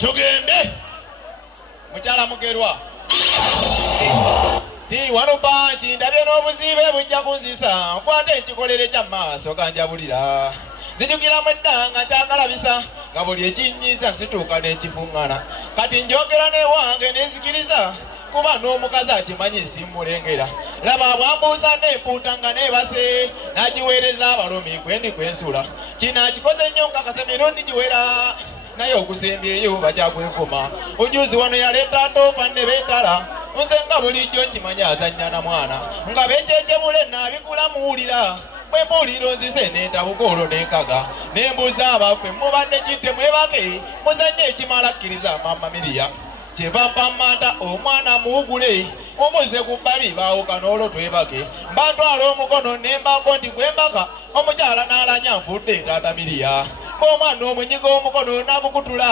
tugende mukyala mugerwa ti wano panchi ndabye n'obuzibe bujja kunzisa nkwate ekikolere kya maaso kanjabulira zijukira mwedanga kyakalabisa nga buli ekinyiza situuka n'ekifuŋŋana kati njogera newange nenzikiriza kuba n'omukazi akimanyi simulengera laba bwambuusa n'empuuta nga neebase n'agiweereza abalomi kwendi kwensula kino akikoze nnyo nkakasa emirundi giwera naye okusembyeyo bakyakwekoma ojuzi wano yaleeta toofa ne beetala nze nga bulijjo nkimanyi azannya na mwana nga bekyekebule naabikula muwulira bwe mbuuliro nzise neetabuka olwo nenkaga nembuuza abaffe mubadde kitte mwebake muzannye ekimala kkiriza mama Miriya kyeva mpammanta omwana muwugule omuze ku bbali baawuka n'olwo twebake mbantwala omukono nembako nti gwembaka omukyala n'alanya nfudde taata Miriya omwana omunyiga omukono n'agukutula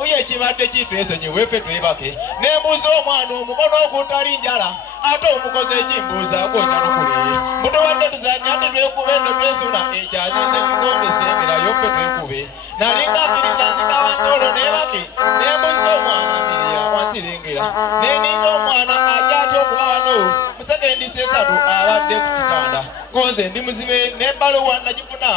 oyo ekibadde kitwesonyiwe ffe twebake nembuuza omwana omukono ogutali njala ate omukozi ekimbuuza gonyalukule mutuwadde tuzanya nti twekube no twesula ekyazize kikonde sengerayo ffe twekube nalinga akkiriza nzika wansolo nebake nembuuza omwana Miriya wansirengera neninga omwana ajaate okuba wano musekendi sesatu abadde ku kitanda konze ndi muzibe nebbaluwa nagifuna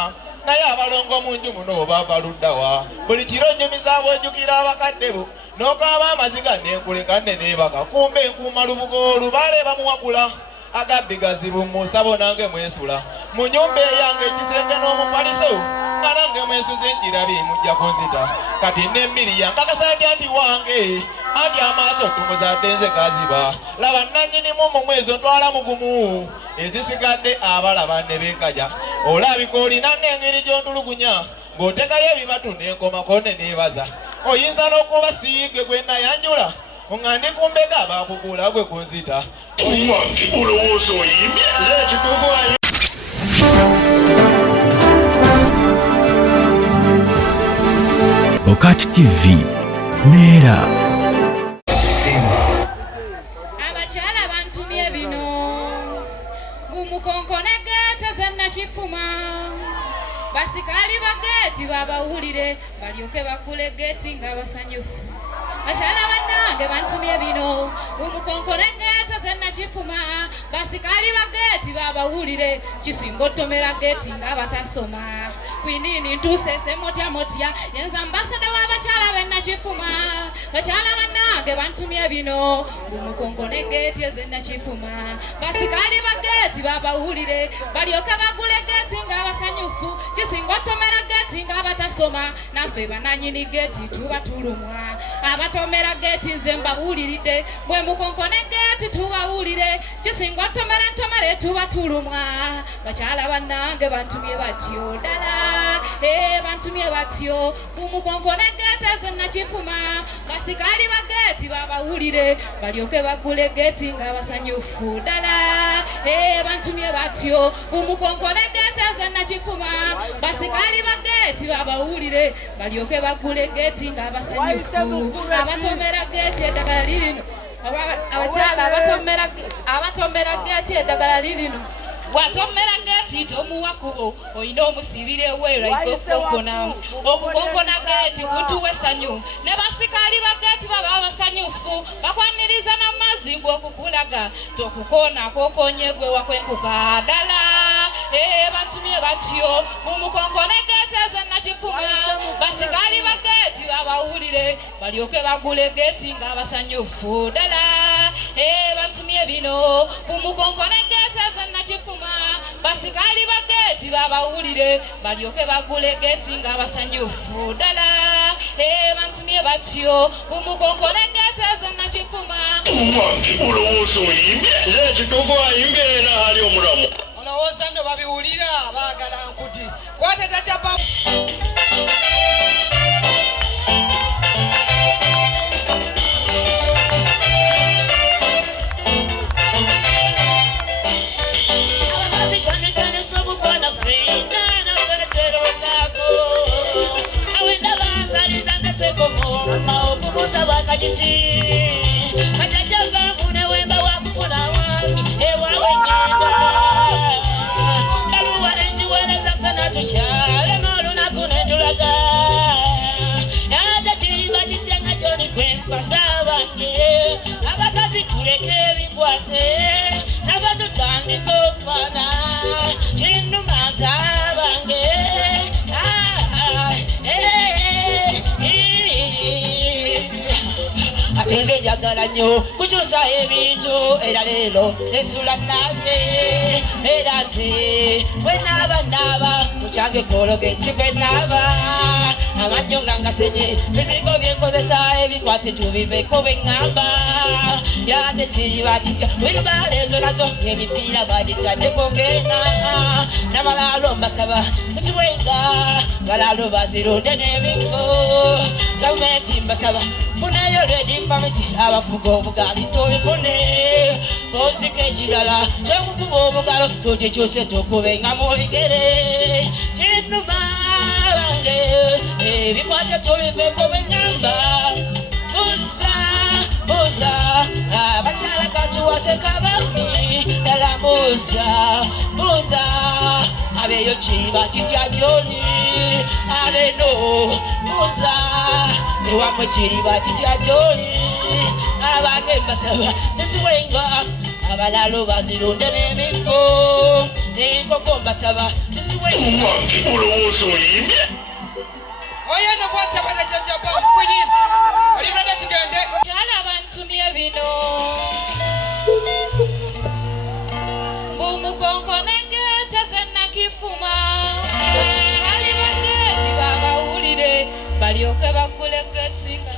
naye abalongo munju muno bava luddawa buli kiro nnyumiza bwejjukira abakadde bo n'okaaba amaziga nenkuleka nne neebaka kumbe nkuuma lubugo lubaale bamuwakula agabbi gazibu musabo nange mwesula mu nnyumba eyange ekisenge n'omupaliso nga nange mwesuze nkirabye mujja kunzita kati ne Miriya nkakasa atya nti wange ati amaaso tumuzadde nze gaziba laba nannyinimu mu mwezi ntwala mugumu ezisigadde abalaba ne beekaja olabika olina n'engeri gy'ondulugunya ng'otekayo ebibatu n'enkomako ne neebaza oyinza n'okuba siige gwe nayanjula nga ndi kumbega bakugula gwe kunzita owange olowooza oyimbye ekituufu Okati TV Neera abakyala bantumye bino gumukonkone geeta zennakifuma basikali bageeti babawulire balyoke bagule geeti nga basanyufu bakyala bannange bantumye bino gumukonkone geeta zennakifuma basikali bageeti babawulire kisinga otomera geeti nga batasoma kwinini ntuusese motya yenza mbasada w'abakyala bennakifuma bakyala bannange bantumye bino gumukonkone geeti ezennakifuma basikali bageeti babawulire balyoke bagule geeti nga basanyufu kisinga otomera geeti nga batasoma naffe bananyini geeti tuba tulumwa abatomera geeti nze mbawuliridde bwe mukonkone geeti tubawulire kisinga otomera ntomere tuba tulumwa bakyala bannange bantumye batyo ddala bantumye batyo gumukonkone geeti ezennakifuma basikali bageeti babawulire balyoke bagule geeti nga basanyufu ddala bantumye batyo gumukonkone geeti ezennakifuma basikali bageeti babawulire balyoke bagule geeti nga basanyufu abatomera geeti eddagala lirino abakyala abatomera geeti eddagala lirino watomera geeti tomuwa kubo oyina omusibira eweera ikokonkona okukonkona geeti kutuwa essanyu ne basikali bageeti baba basanyufu bakwaniriza n'amazzi g'okukulaga tokukoonako okonyegwe wakwenkuka ddala bantumye batyo mumukonkone geeti ezennakifuma basikali bageeti babawulire balyoke bagule geeti nga basanyufu ddala bantumye bino mumukonkone geeti ezennakifuma basikali bageeti babawulire balyoke bagule geeti nga basanyufu ddala bantumye batyo mumukonkone geeti ezennakifuma owange olowooza oyimbye ekituufu ayimbye era ali omulamu olowooza nno babiwulira baagala nkuti kwata tatyapa Tushale maluna kunendulaga. Yata chiri bachitenga basabange abakazi tuleke ebikwate nabatutandika okufana kinuma nsabange ate nze njagala nnyo kukyusa ebintu era leero esula nabye era nze bwe naaba mukyange kologeti gwe naaba amannyo nga ngasenye bizigo byenkozesa ebikwate tubiveko beŋŋamba yate kiri bakitya wirubaala ezo nazo emipiira bagitaddeko ngena n'abalaalo mbasaba tesibwenga balaalo bazirunde n'ebingo gavumenti mbasaba funayo redi pamiti abafuga obugaali tubifune kozika ekirala kyekukuba obugalo tukikyuse tukubenga mu bigere kinuma bange ebikwate tubiveko beŋŋamba buza abakyala katuwaseka bami era buza abeyo kiba kitya gyoli abeno buza ewamwe kiba kitya gyoli abange mbasaba tesiwenga abalalo bazirunde n'emiko n'enkoko mbasaba tesiwenga olowooza oyimbye oyo no bwatya bana jajaba kwini oli brada tugende kyala bantumye bino mbumukonko negete zennakifuma ali bageti babawulire balyoke bagule getinga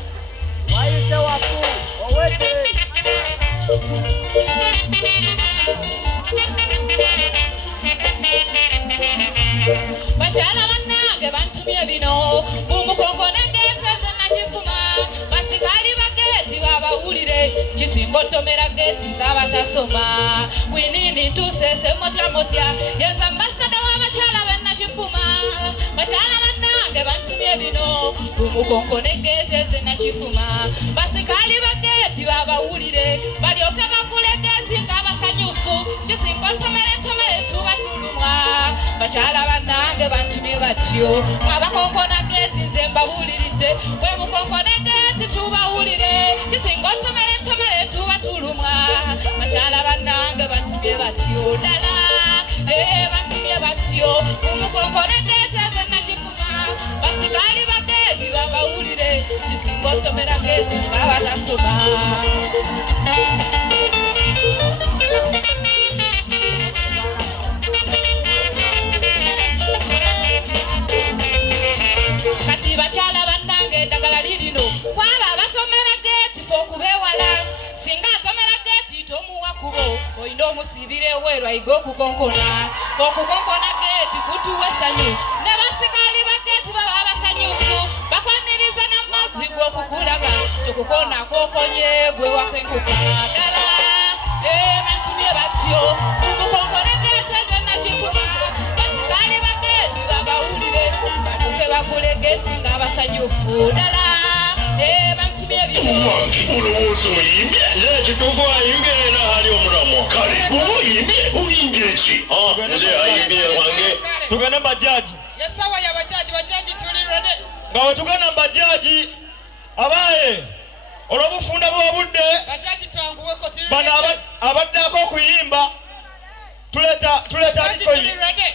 wayise wafu owete bakyala bannange bantumye bino mbumukonko negete zennakifuma basikali bageti babawulire kisinga otomera geti ng'abatasoma winini ntusese motya yenza ambasada w'abakyala bennakifuma bakyala bannange bantumye bino mbumukonko negeti ezennakifuma basikali bageti babawulire balyoke bagule geti ng'abasanyufu kisinga otomere tuba tulumwa bakyala bannange bantumye batyo abakonkona geti nze mbawuliridde bwe bukonkona geti tubawulire kisinga otomere tuba tulumwa bakyala bannange bantumye batyo ddala bantumye batyo umukonkona geti ezennakifuma basikali bageti babawulire kisinga otomera geti ng'abatasoma kati bakyala bannange eddagala lirino kwaba abatomera geti fe okubewala singa atomera geti tomuwa kubo olina omusibira eweerwa ayiga okukonkona geti kutuwa essanyu ne basikali bageti baba abasanyufu bakwaniriza n'amazzi g'okukulaga tokukona kwokonye gwe wakenkuka ddala bantumye batyo umukonkona geti ezennakifuma basikali bageti babawulire baduke bagule geti ng'abasanyufu ddala bantumye bino olowooza oyimbye ekituufu ayimbye era ali omulamwa kale bw'oba oyimbye oyimbye ki nze ayimbye wange tugende bajaji yesawa ya bajaji tuli ready nga wetugenda bajaji abaye olw'obufunda bw'obudde bajaji twanguweko tuli bano abaddako okuyimba tuleta tuli ready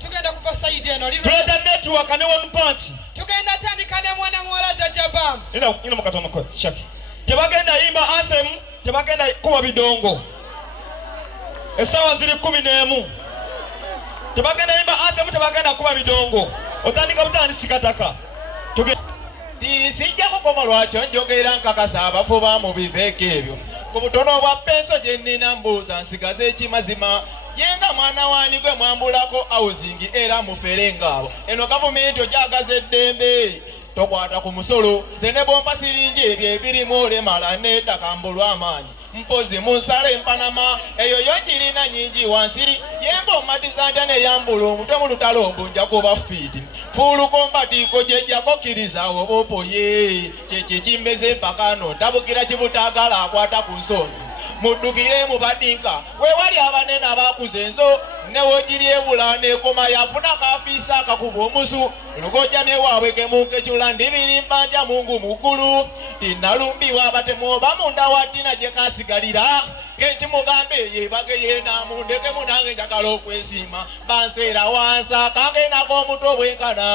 tugenda kuva side eno tuleta network ne one punch tugenda tandika ne mwana muwala jajabam ina mukatono ko shaki tebagenda yimba anthem tebagenda kuba bidongo esawa ziri 11 tebagenda yimba anthem tebagenda kuba bidongo otandika butandika sijja kukoma lwakyo njogera nkakasa abafuba mu biveeko ebyo ku butono bwa penso gye nnina mbuuza nsigaze ekimazima yenga mwana wani gwe mwambulako housing era mufere ngaabo eno gavumenti ogyagaza eddembe tokwata ku musolo nze ne bompa siringi ebyo ebirimu olemala n'ettaka mbulw'amaanyi mpozi munsala empanama eyo yo girina nyingi wansi yenga omumatiza ntya neyambula omutwe mu lutalo mbunja kuba fiiti fulukombatiiko gyejjako kkirizawo bopoye kyekyo kimmeze empakano ntabukira kibutaagala akwata ku nsonzi muddukire mu badinka wewali abanene abakuza enzo newogiri ebula nekoma yafuna kafiisa akakuba omusu lugojja newaabwe kemunkekyula ndibirimba ntya mungu muggulu tinalumbiwa abatemu oba munda wa ddiina gye kasigalira ng'ekimugambe yeebage yeenamundeke munange njagala okwesiima banseera wansa kangendako omutwe obwenkana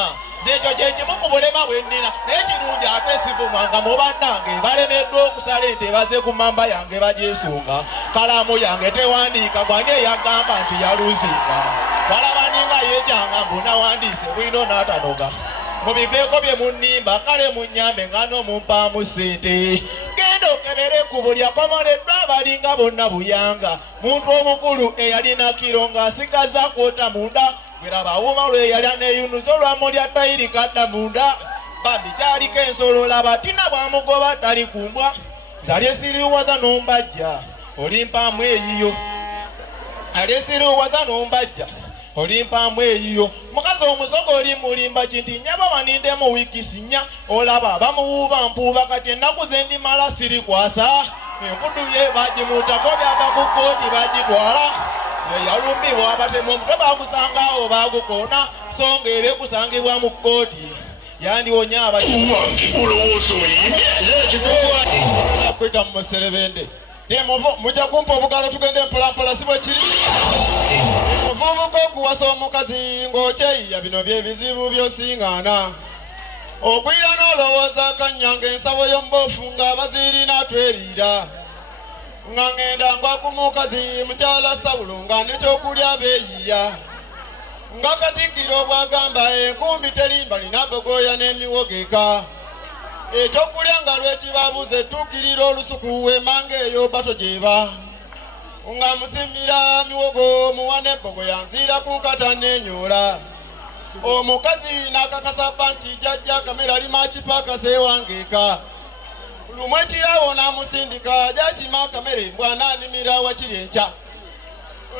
zekyo kyekimu ku bulema bwe nnina naye kirungi ate sivumanga mu bannange balemeddwa okusala ente baze ku mamba yange bagyesunga kalamu yange tewandiika gwani eyagamba nti yaluzinga walabaninga yekyanga mbunawandiise bwino n'atanoga mu biveeko bye munnimba kale munnyambe nga n'omumpaamu ssente genda okebere ku buli akomoleddwa abalinga bonna buyanga muntu omukulu eyalina kiro ng'asigaza kwota munda bweraba awuma lwe yalya neeyunuza olwamulya tayiri kadda munda bambi kyaliko ensolola batina bwamugoba tali kumbwa zalyesiriwaza n'ombajja olimpaamu eyiyo alyesiriwaza n'ombajja olimpaamu eyiyo mukazi omusogo oli mulimba kinti nyaba wanindemu wiikisi nnya olaba bamuwuuba mpuuba kati ennaku ze ndimala sirikwasa enkudu ye bagimutako byava ku kooti bagitwala yalumbibwa abatemu omutwe bagusangaawo bagukoona so nga era ekusangibwa mu kooti yandiwonya Uwange olowooza oyimbye akwita mu muserebende mujja kumpa obugalo tugende mpolampola si bwe kiri omuvubuka okuwasa omukazi ng'okyeyiya bino by'ebizibu by'osiŋŋaana ogwira n'olowooza akanyanga ensabo y'omuboofu ng'abaziirina tweriira nga ngenda ngwa ku mukazi mukyala sabulunga n'ekyokulya beeyiya nga Katikkiro bw'agamba enkumbi terimba linagogoya n'emiwogeka ekyokulya nga lwekibabuze tuukirira olusuku w'emmanga eyo bato gyeba nga musimira miwogo muwa n'ebbogo yanziira ku nkata n'enyoola omukazi n'akakasaba nti jjajja kamera limakipa kaseewangeeka lumu ekirawo n'amusindika jakima kamera embwa n'animira wakiri enkya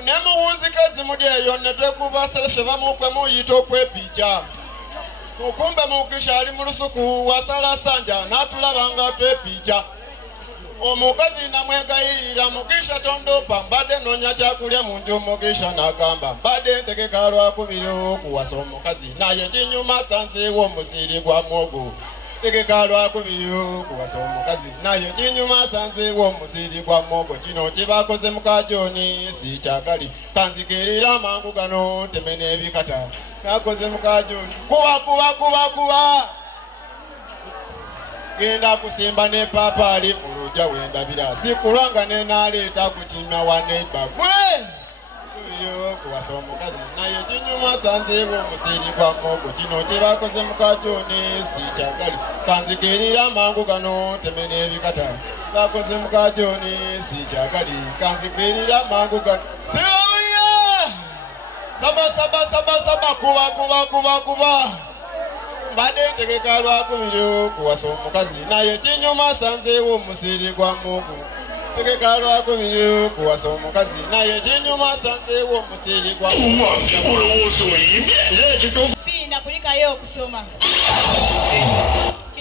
ne muwunzika ezimuli eyo ne twekuba serefe bamukwe muyita okwepiikya okumbe mukisha ali mu lusuku wasala sanja n'atulaba nga twepiikya omukazi namwegayirira mukisha tondopa mbadde noonya kyakulya mu nju mukisha n'agamba mbadde ntegeka lwakubiri okuwasa omukazi naye kinyuma sanseewo omusiri gwa mwogo tegeka lwakubiri okuwasa omukazi naye kinyuma sanseewo omusiri gwa mwogo kino kibakoze mukajoni si kyagali kanzikirira amangu gano teme n'ebikata kakoze mukajoni kuba genda kusimba ne papaali mu lujja wendabira sikulwanga nenaleeta ku kimya wa neiba gwe kubiri okuwasa omukazi naye kinyuma sanzeewo omusiri gwa mwogo kino kibakoze mukajoni si kyagali kanzikirira amangu gano teme n'ebikata kakoze mukajoni si kyagali kanzikirira amangu gano Saba kuba mbadde ntegeka lwakubiri okuwasa omukazi naye kinyuma sanzeewo omusiri gwa mwogo tegeka lwakubiri okuwasa omukazi naye kinyuma sanzeewo omusiri gwa Uwange olowooza oyimbye ekituufu fiina kulikayo okusoma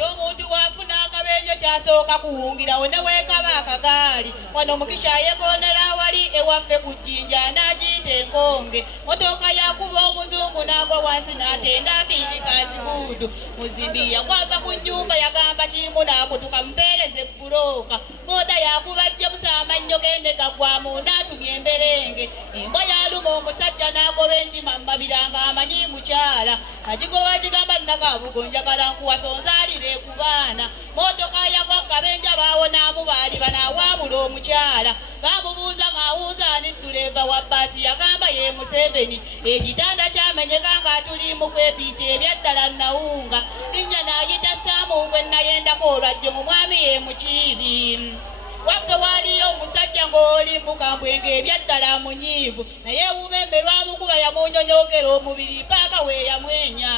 omuntu wafuna akabenje kyasooka kuwungirawo ne weekaba akagaali wano omukisha yegonera wali ewaffe ku jjinja n'agiyita enkonge motoka yakuba omuzungu n'agwa wansi n'atenda afiirikazi guudu muzimbi yakwava ku nnyumba yagamba kirimu n'akutuka mpeereze bulooka booda yakuba jjebusa amannyo gende gagwamu n'atumya emberenge embwa yaluma omusajja n'agoba enkima mmabiranga amanyi mukyala agigoba gigamba nnakabugo njagala nkuwasa onzaalire ku baana motoka yagwa kabenja baawonaamu baali banawaabula omukyala bamubuuza ng'awuuza ani duleva wa bbaasi yagamba ye Museveni ekitanda kyamenyeka ng'atulimu kwepiiki ebyaddala nawunga linnya n'ayita Saamu gwe nayendako olwajjo mu mwami ye Mukiibi waffe waaliyo omusajja ng'oli mukambwe ng'ebyaddala munyiivu naye ewumembe lwamukuba yamunyonyogera omubiri paaka we yamwenya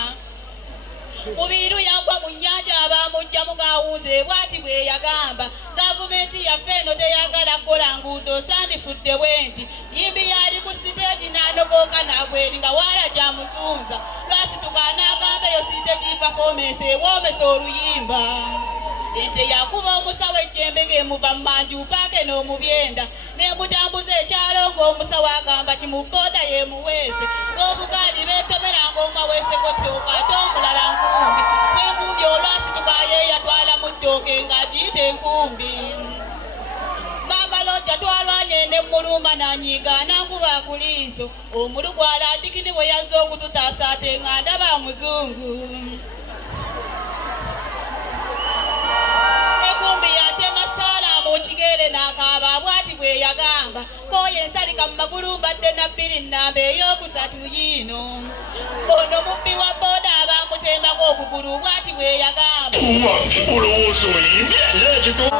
mubiru yagwa mu nnyanja abamujjamu ng'awuuze bw'ati bwe yagamba gavumenti yaffe eno teyagala kukola nguudo sandifudde bwenti yimbi yali ku siteegi n'anogoka n'agweri nga waala gy'amusunza lwasituka n'agamba eyo siteegi performance ewoomesa oluyimba ente yakuba omusawo ejjembe ng'emuva mu manju paake n'omubyenda n'emutambuza ekyalo ng'omusawo agamba kimubooda yemuweese n'obugaali beetomeranga omu aweeseko ttooka ate omulala nkumbi n'enkumbi olwasituka omuvubuka ye yatwala mu ttooke ng'agiyita enkumbi. Mama Lodja twalwanye ne muluma n'anyiga n'ankuba ku liiso. Omulugwala Dikini bwe yazze okututaasa ate nga ndaba muzungu. Enkumbi yatema Saala mu kigere n'akaaba bw'ati bwe yagamba. Kooye ensalika mu magulu mbadde na bbiri nnamba ey'okusatu yiino. Ono mubbi wa booda abamutembako okugulu bw'ati bwe yagamba. Olowooza oyimbye ekituufu.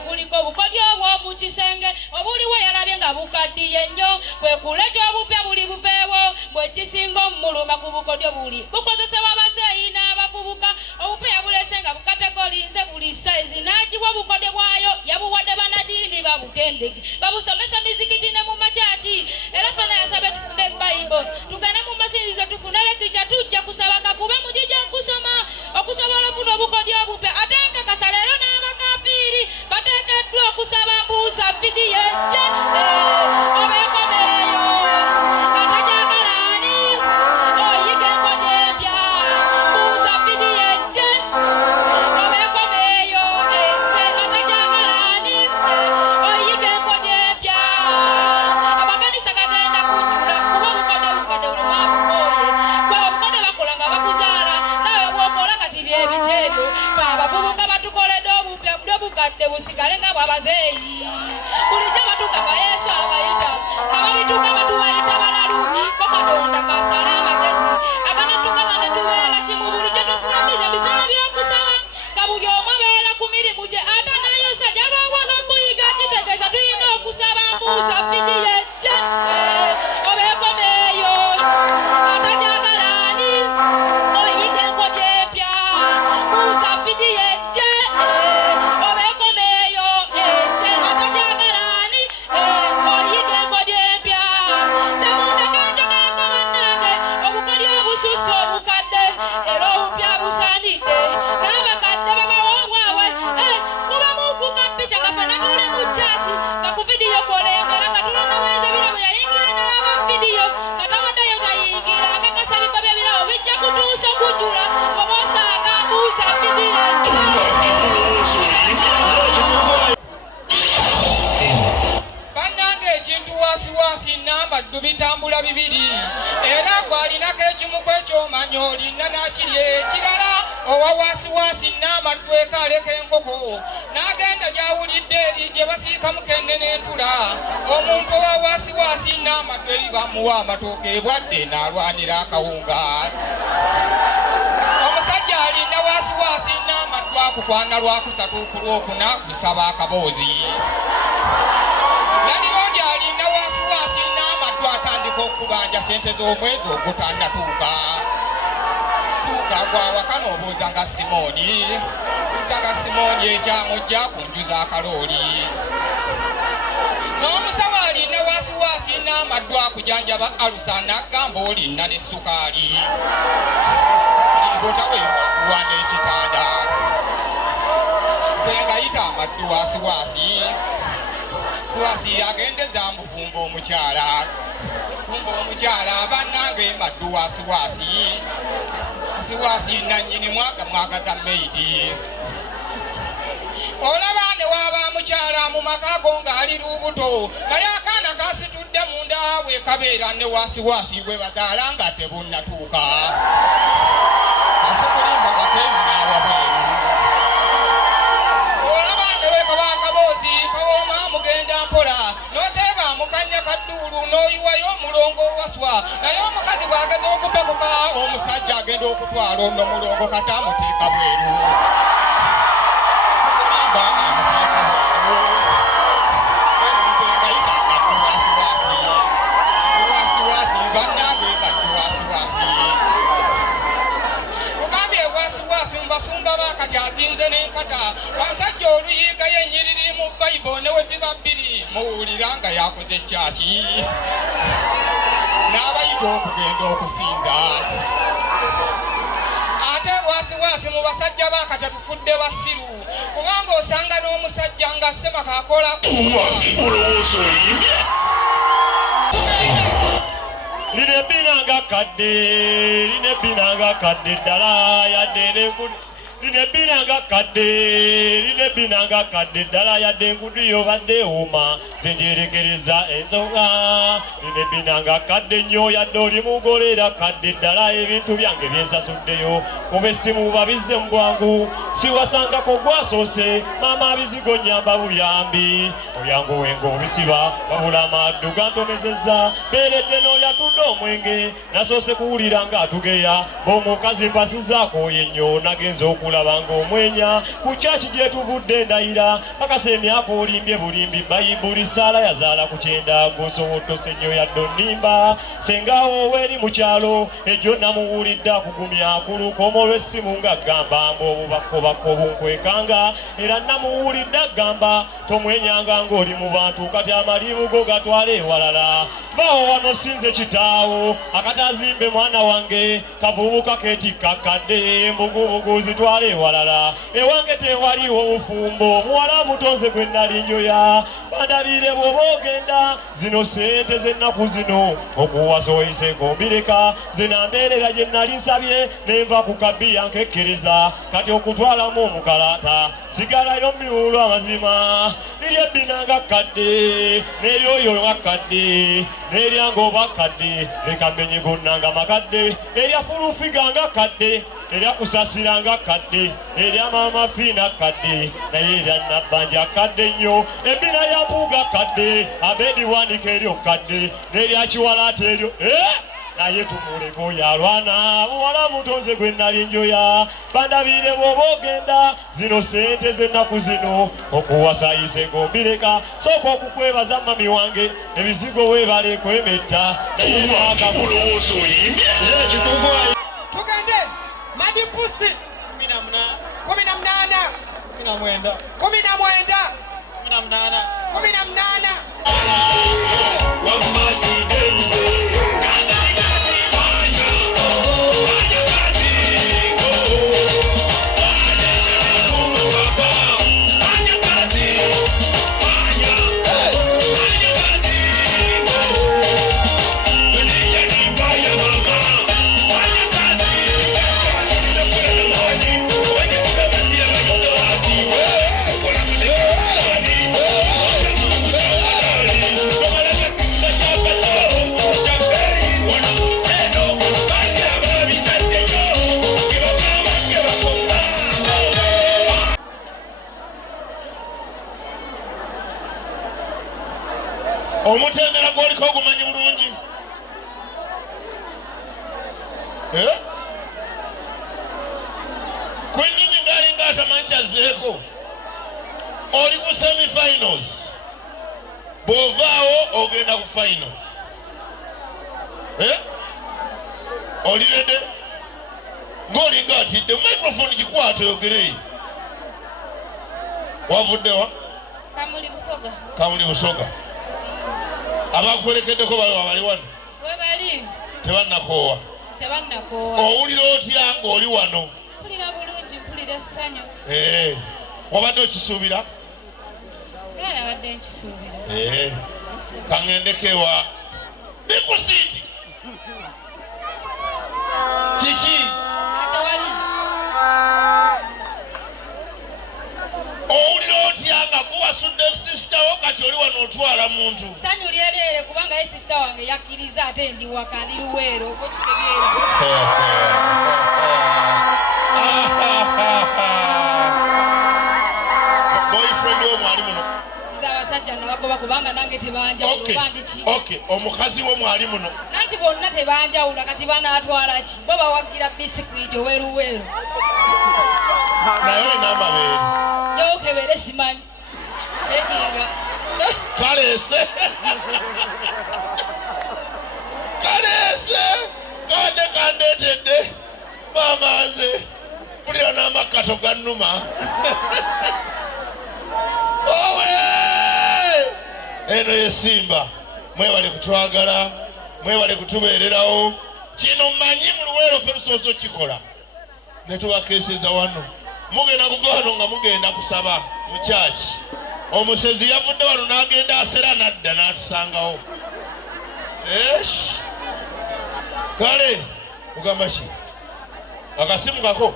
Kuliko obukodyo obw'omu kisenge obuliwo yalabye nga bukaddiye nnyo kwe kuleta obupya buli buveewo bwe kisinga omuluma ku bukodyo buli bukozesebwa abazeeyi n'abavubuka obupya yabulese nga bukategolinze buli saizi n'agiwa obukodyo bwayo yabuwadde banadiini babutendeke babusomesa mizikiti ne mu makyaki era fena yasabe tufune bayibolo tugende mu masinzizo tufune lekica tujja kusaba kakube mugijja nkusoma okusobola ofuna obukodyo obupya ate nga kasaleero n'abakafiiri bateekeddwa okusaba mbuuza vidiyo ejja obeekomereyo atajagala ani oyiga enkola empya mbuuza vidiyo ejja obeekomereyo atajagala ani oyiga enkola empya amakanisa gagenda kujjula kuba obukode buli mwabukooye kwe obukode bakola nga bakuzaala nawe bwokola kati byebikyejo fe abavubuka batukoledde obupya buli obukadde busigale nga bwabazeeyi bulijjo batukaba Yesu abayita ababituuka batubayita balalu ko Katonda kasale amagezi aganetukana ne tubeera kimu bulijjo tufulumiza ebiseera by'okusaba nga buli omu abeera ku mirimu gye ate nayo sajja lwawa n'okuyiga kitegeeza tulina okusaba mbuusa vidiyo ejja obeekomeeyo atajagala ani oyiga enkola empya mbuusa vidiyo ejja obeekomeeyo atajagala ani oyiga enkola empya semundeke njogereko bannange obukodyo obususse obukadde era obupya busaanidde n'abakadde babawa obwabwe kuba mukuka pica kafe natule mu kyaki nga ku vidiyo kolengera nga tulonoweza ebirabo yayingira nalaba vidiyo nga tawaddayo tayingira akakasa biba byebirawo bijja kutuusa okujjula oba osanga mbuuza vidiyo Olowooza oyimbye ekituufu. bannange ekintu waasiwaasi nambaddu bitambula bibiri era gwalinako ekimu kwekyomanyi olina nakiri ekirala owa waasiwaasi nambaddu ekaleka enkoko n'agenda gyawulidde eri gye basiikamu kenne n'entula omuntu owa waasiwaasi nambaddu eri bamuwa amatooke ebwadde n'alwanira akawunga omusajja alina waasiwaasi nambaddu akukwana lwakusatu ku lwokuna kusaba akaboozi Nadiroodi alina waasiwaasi n'amattu atandika okubanja sente z'omwezi ogutannatuuka tuuka gwawaka n'obuuza nga Simooni buuza nga Simooni ekyamujja ku nju z'akalooli n'omusawo alina waasiwaasi n'amaddu akujanjaba alusa n'agamba olina ne sukaali botawewa n'ekitanda senga yita amaddu waasiwaasi Waasi agendeza mufumba omukyala fumba omukyala bannange maddu waasiwaasi nannyini mwagaza meidi olaba ne waaba mukyala mu makago ng'ali lubuto naye akaana kasitudde munda bwe kabeera ne waasiwaasi bwe bazaala nga tebunnatuuka asikulimba gatemuna wabweru olaba ne wekaba akaboozi kawooma mugenda mpola n'oteeba mukanya kadduulu n'oyiwayo omulongo owaswa naye omukazi bw'agenda okupekuka omusajja agenda okutwala ono mulongo kata amuteeka bweru sikulimba amuteeka bweru engayita kaddu waasiwaasi bannange kaddu waasiwaasi mugambye waasiwaasi mbasumba bakati azinze n'enkata bansajja oluyiga yennyiriri mu bayibolo ne we ziba bbiri muwulira nga yakoze ekyaki n'abayita okugenda okusinza ate waasiwaasi mu basajja bakati tufudde basiru kubanga osanga n'omusajja nga sebaka akola Olowooza oyimbye. Line binanga kadde dala yadde n'enkudu. Line binanga kadde dala yadde enkudu yobadde uma zinjerekereza ensonga. Line binanga kadde nnyo yadde oli mugolera kadde dala ebintu byange byensasuddeyo kuba essimu babizze mu bwangu siwasangako gwasoose maama abizigo nnyamba buyambi oyangu wenga obisiba wabula amaddu gantomezezza beeredde n'oyatudde omwenge nasoose kuwulira ng'atugeya b'omukazi mpasizaako nnyo nagenza okulaba ng'omwenya ku kyaki gye tuvudde ndayira akasa emyaka olimbye bulimbi bayibuli saala yazaala ku kyenda gwosobotose nnyo yadde onnimba sengawo oweeri mu kyalo ejjo namuwulidde akugumya ku lukomo lw'essimu ng'agamba mb'obubakobako bunkwekanga era namuwulidde agamba tomwenyanga ng'oli mu bantu kati amalimu go gatwale ewalala bawo wano sinze kitaawo akatazimbe mwana wange kavubuka keetikka kadde embugubugu zitwale ewalala ewange tewaliwo bufumbo muwala mutonze gwe nali njoya bandabire bw'oba ogenda zino sente z'ennaku zino okuwasa oyiseeko mbireka ze nambeerera gye nali nsabye nenva ku kabbiya nkekkereza kati okutwalamu omukalata sigalayo miwulo amazima lirya ebbinanga kadde n'eryoyo nga kadde n'eryanga oba kadde leka mmenye gonnanga makadde erya fulufiga nga kadde erya kusasira nga kadde erya maama fiina kadde naye erya nabbanja kadde nnyo ebbina lya mpuuga kadde abedi wanika eryo kadde n'erya kiwalaata eryo naye tumuleko yalwana muwala mutonze gwe nali njoya bandabire bw'oba ogenda zino sente z'ennaku zino okuwasa yiseko mbireka sooka okukwebaza mami wange ebizigo weebaleko emetta naye mulowooza oyimbye ekituufu tugende madipusi 18 omutendera gwoliko ogumanyi bulungi kwennyini ng'alinga atamanyi kyazzeeko oli ku semi-finals bw'ovaawo ogenda ku finals oli rede ng'olinga atidde microphone kikwata oyogere wavuddewa Kamuli Busoga abakuwerekeddeko baliwa bali wano webali tebannakoowa owulira otya ng'oli wano mpulira bulungi mpulira essanyu wabadde okisuubira era nabadde nkisuubira kaŋŋendeko ewa bikusiti kiki owulira otya nga guwasudde sisitawo kati oli wano otwala muntu ssanyu lyerere kubanga ye sisita wange yakkiriza ate ndi waka ndi Luweero okwo kitegeera boyfriend wo mwali muno nze abasajja nabagoba kubanga nange tebanjawula omukazi wo mwali muno nanti bonna tebanjawula kati banaatwala ki bo bawagira bisikwiti owe Luweero naye olina amabeere gyokebere simanyi tekinga kaleese kande kandeetedde maama nze mpulira n'amakkato gannuma owe eno yesimba mwebale kutwagala mwebale kutubeererawo kino mmanyi mu Luweero ffe lusoose okikola ne tubakeeseza wano mugenda kuva wano nga mugenda kusaba mu kyaki omusezi yavudde wano n'agenda asera nadda n'atusangawo Kale ugamashi akasimu kako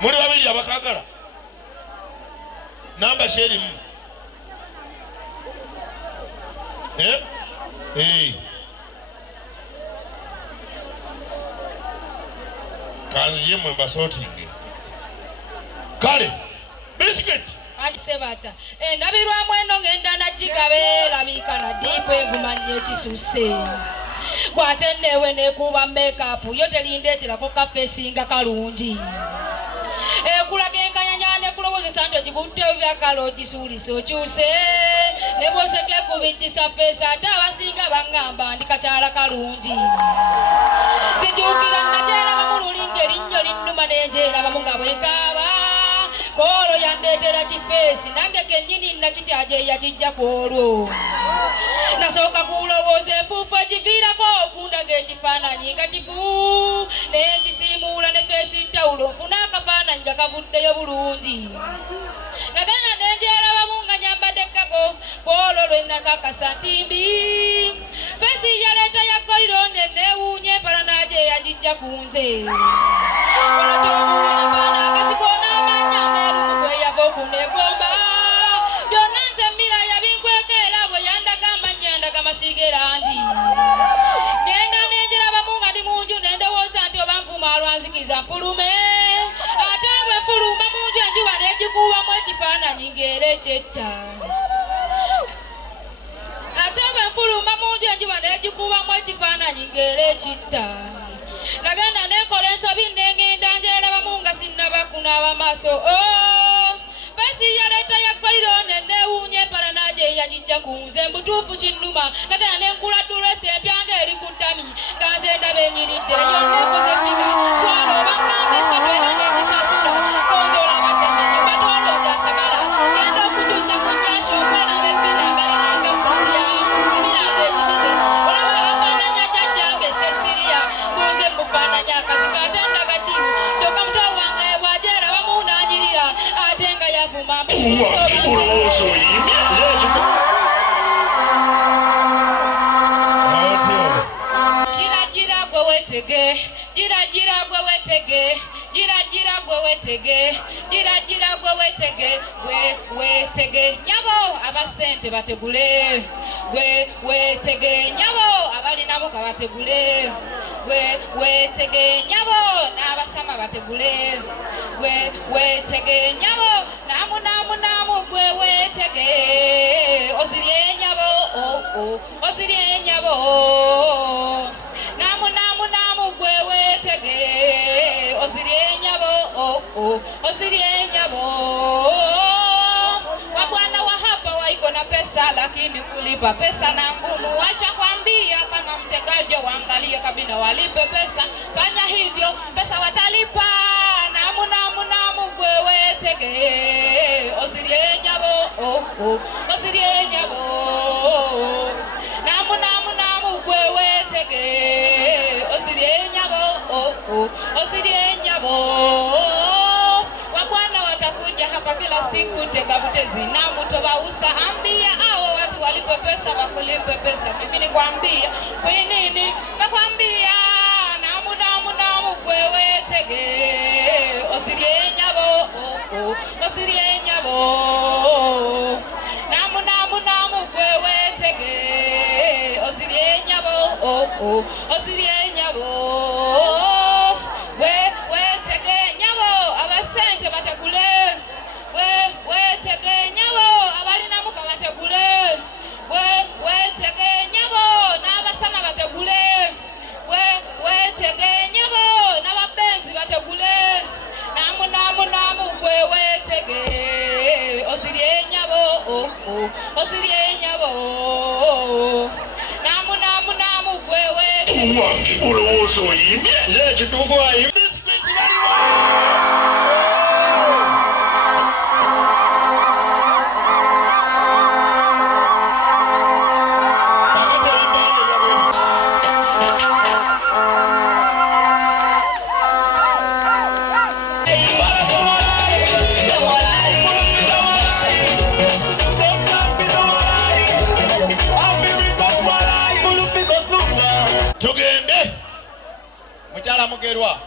muli babiri abakagala namba sheri mu kanzi yemwe mbasotinge kale biscuit Sebata endabirwamu eno ngenda nagigabe labika na dipo evumanya ekisuse bwatendewe nekuba makeup yo telindeeterako kafeesinga kalungi ekulaga enkanyanya nekulowozesa nti ogikutte byakala ogisuulisa okyuse ne bwoseka ekubijjisa feesa ate abasinga baŋŋamba ndi kakyala kalungi sijuukira nagyeraba mu lulinga erinnyo linnuma nengyerabamu nga bwekaaba Kolo yandeetera kifeesi nange kennyini nakityajeeya kijja ku olwo nasooka kulowooza enfuufu egiviirako okundaga ekifaananyi nga kifu naye nkisiimuula ne feesi tawulo nfuna akafaananyi nga kavuddeyo bulungi nagenda nengyerabamu nga nyambadde ekkago Kolo lwe nakakasa ntimbi feesi yaleeta ya koliro neneewuunya empala najeeya gijja ku nze kunegomba byonna nze mira yabinkwekera bwe yandaga amanya ndaga masigerandi ngenda nenjerabamu nga ndi munju nendowooza nti oba nfuma alwanzikiza mpulume ate bwe nfuluma munju enjuba negikuubamu ekifaananyi ng'era ekyetta ate bwe nfuluma munju enjuba negikuubamu ekifaananyi ng'era ekitta nagenda nekola ensobi negenda njerabamu nga sinnaba kunaaba maaso Feesi yaleeta ya koliro neneewuunya empala najeeya gijja ku nze mbutuufu kinnuma nagenda nenkula ddulesi empyange eri ku ttami nga nze ndaba enyiridde yonna ekoze effiga twala oba ŋŋamba esatu era nengisasula konzoola baddemu ennyumba twalooza asagala genda okukyusa ku nnyasha okwalaba effira mbalirenga kutya simiranga ekimize olaba abafaananya jjajjange Sesiriya mbuze mufaananya akasika ate ndaga ddimu kyokka mutwe wange bw'ajeerabamu n'anyirira ate nga yavuma Gira gwe wetege gira gwe wetege gira gwe wetege gira gwe wetege wetege nyabo abasente bategule wetege nyabo abalinamu kabategule wetege nyabo n'abasama bategule wetege nyabo namu gwe wetege ozirye nyabo ozirye nyabo namu gwe wetege ozirye nyabo ozirye nyabo wabwana wa hapa waiko na pesa lakini kulipa pesa na ngumu wacha kwambia kama mtengaji waangalie kabla walipe pesa fanya hivyo pesa watalipa namu gwe wetege ozirye nyabo ozirye nyabo namu gwe wetege ozirye nyabo ozirye nyabo wabwana watakuja hapa kila siku tega butezi namu tobausa ambia hao watu walipe pesa wakulipe pesa mimi nikwambia kwa nini nakwambia namu gwe wetege ozirye nyabo ozirye nyabo namu gwe wetege ozirye nyabo ozirye nyabo wetege nyabo abasente bategule wetege nyabo abalinamu kabategule wetege nyabo n'abasama bategule wetege nyabo n'ababenzi bategule namu gwe wetege ozirye nyabo ozirye nyabo namu gwe wetege wange olowooza oyimbye nze ekituufu ayimbye mugerwa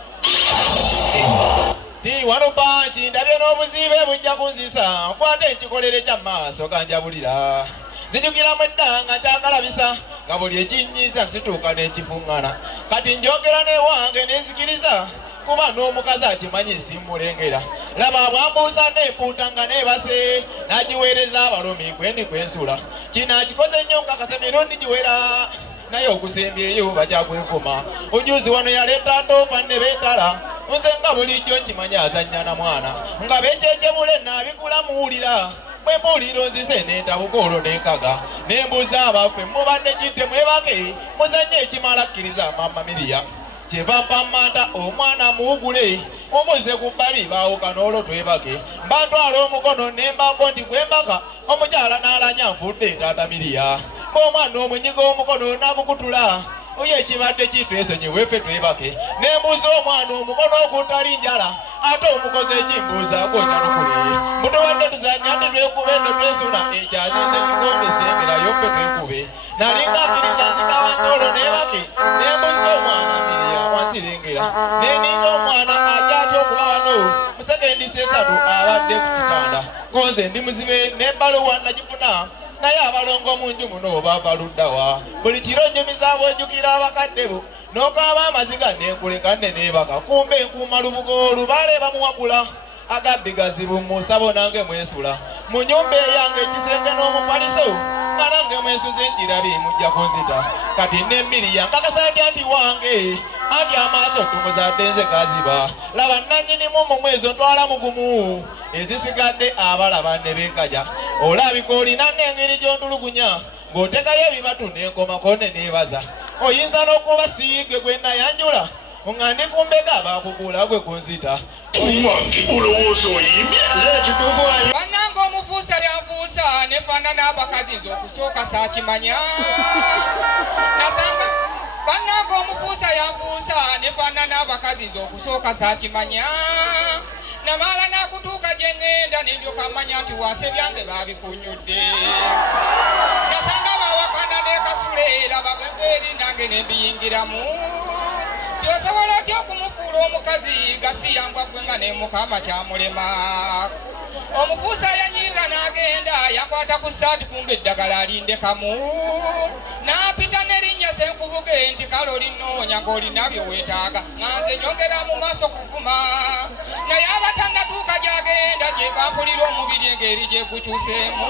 ti wano panchi ndabye n'obuzibe bujja kunzisa nkwate ekikolere kya maaso ganjabulira nzijukira mwedda kyakalabisa nga buli ekinyiza situuka n'ekifuŋŋana kati njogera newange nenzikiriza kuba n'omukazi akimanyi simulengera laba bwambuusa n'empuuta nga neebase n'agiweereza abalumi gwendi kwensula kino akikoze nnyo nkakasa mirundi giwera naye okusembyeyo bakyakwenkoma ojuzi wano yaleeta toofa ne beetala nze nga bulijjo nkimanyi azannya na mwana nga bekyekebule naabikula muwulira bwe mbuuliro nzise neentabuka olwo nenkaga nembuuza abaffe mubadde kitte mwebake muzannye ekimala kkiriza mama Miriya kyeva mpammanta omwana muwugule omuze ku bbali baawukana olwo twebake mbantwala omukono nembako nti gwembaka omukyala n'alanya nfudde taata Miriya omwana omwenyiga omukono n'agukutula oyo ekibadde kitwesonyiwe ffe twebake nembuuza omwana omukono ogutali njala ate omukozi ekimbuuza gonya nokuli mutuwadde tuzanya nti twekube eno twesula ekyazinze kikonde sengerayo ffe twekube nalinga akkiriza nzika wansi olwo nebake nembuuza omwana Miriya wansirengera neninga omwana ajaty okuba wano musekendi sesatu abadde ku kitanda konze ndi muzibe nebbaluwa nagifuna naye abalongo munju muno bava luddawa buli kiro nnyumiza bwejjukira abakadde bo n'okaaba amaziga nenkuleka nne neebaka kumbe enkuuma lubugo lubaale bamuwakula agabbi gazibu musabo nange mwesula mu nnyumba eyange ekisenge n'omupaliso nga nange mwesuze nkirabi mujja kunzita kati ne Miriya nkakasa ntya nti wange anti amaaso tumuzadde nze gaziba laba nannyinimu mu mwezi ntwala mugumu ezisigadde abalaba ne beekaja olabika olina n'engeri gy'ontulugunya ng'otekayo ebibatu n'enkomako ne neebaza oyinza n'okuba siige gwe nayanjula nga ndi kumbega bakugula gwe kunzita Owange olowooza oyimbye ekituufu ayi bannanga omufuusa lyanfuusa nefaanana abakazi nze okusooka saakimanya nasanga bannanga omufuusa yanfuusa nefaanana abakazi nze okusooka saakimanya namala nakutuuka gye ŋŋenda nendyoka manya nti waase byange baabikunyudde nasanga bawakana nekasuleera babwekweri nange nembiyingiramu tyosobola otya okumufuula omukazi gasiyambwa gwe nga nemukama kyamulema omufuusa yanyiiga n'agenda yakwata ku ssaati kumba eddagala alindekamu n'apita n'erinnya senkubuge nti kale olinoonya ng'olina byo weetaaga nga nze nyongera mu maaso kuvuma naye abatannatuuka gy'agenda kyebampulira omubiri engeri gye gukyuseemu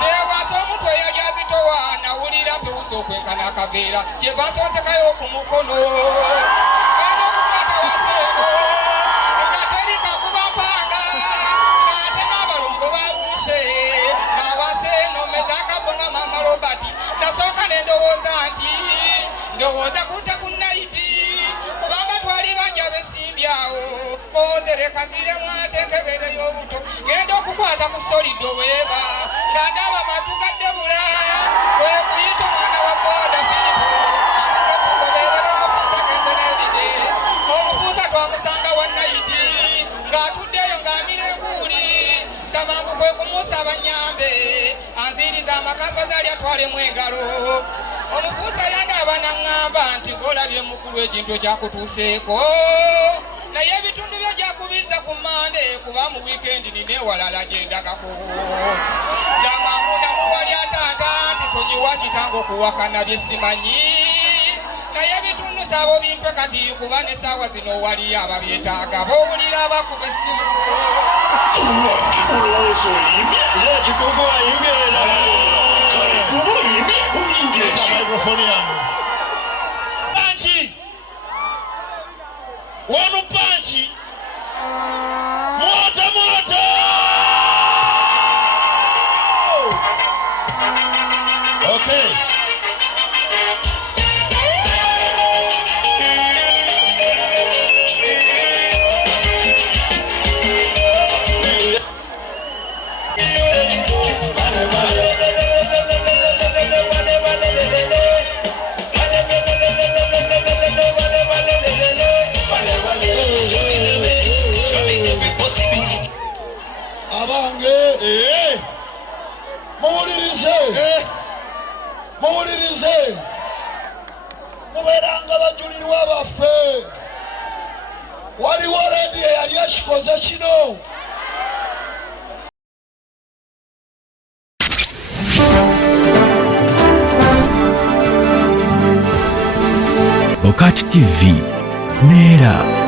zeewaasa omutwe yali azitowa nawulira pewusa okwenkana akaveera kyebansonsekayo ku mukono genda okukwata waseeko nga teri kakuba mpanga ng'ate n'abalongo babuuse nga wase nomeza akabonga mama Robert nasooka ne ndowooza nti ndowooza kutta ku nayiti kubanga twali banja besimbyawo kozereka nzire mwatekebereyo obuto genda okukwata ku soliddo weeba nga ndaba matu gaddebula kwe kuyita omwana wa boda Filipo akugetugoberera omufuusa genze n'ebide omufuusa twamusanga wa nayiti ng'atuddeyo ng'amira enguuli samangu kwe kumusaba nyambe anziiriza amakamba zaali atwalemu engalo omufuusa yandaba naŋŋamba nti ng'olabye mukulu ekintu ekyakutuuseeko naye ebitundu byo gyakubiza ku Mande kuba mu wiikendi nina ewalala gyendagako gamba namuwali ataata nti sonyiwa kitange okuwakana bye simanyi naye ebitundu saabo bimpe kati kuba n'essaawa zino waliyo ababyetaaga bowulira bakuba essimu Owange olowooza oyimbye ekituufu ayimbye kale kuba oyimbye oyimbye Panchi! Wanu Panchi! Moto moto! Okay. abange muwulirize mubeeranga bajulirwa baffe. Waliwo leediyo eyali ekikoze kino. Bokati TV, Nera.